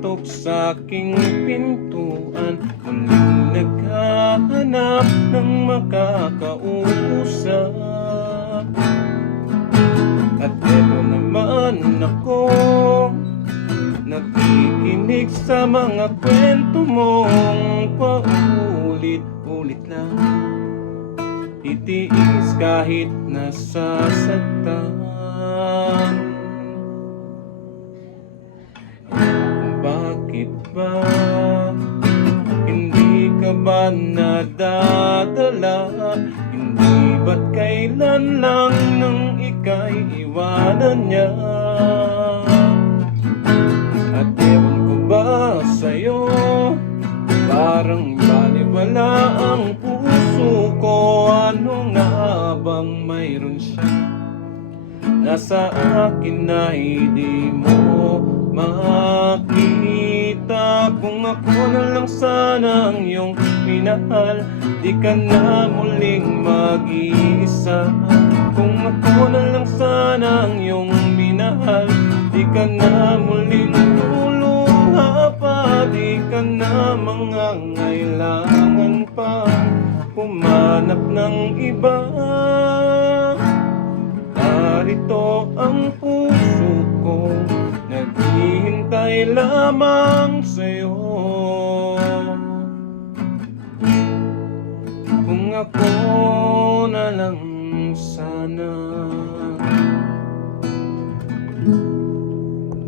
Katok sa aking pintuan, muling naghahanap ng makakausap. At eto naman ako, nakikinig sa mga kwento mong paulit-ulit lang. Titiis kahit nasasaktan. Bakit ba hindi ka ba nadadala? Hindi ba't kailan lang nang ika'y iwanan niya? At ewan ko ba sa'yo, parang baliwala ang puso ko. Ano nga bang mayroon siya nasa akin na hindi mo makita? Kung ako na lang sana ang iyong minahal, di ka na muling mag-iisa. Kung ako na lang sana ang iyong minahal, di ka na muling luluha pa. Di ka na mangangailangan pa humanap ng iba. Narito ang puso ko, naghihintay lamang sa'yo. Kung ako na lang sana.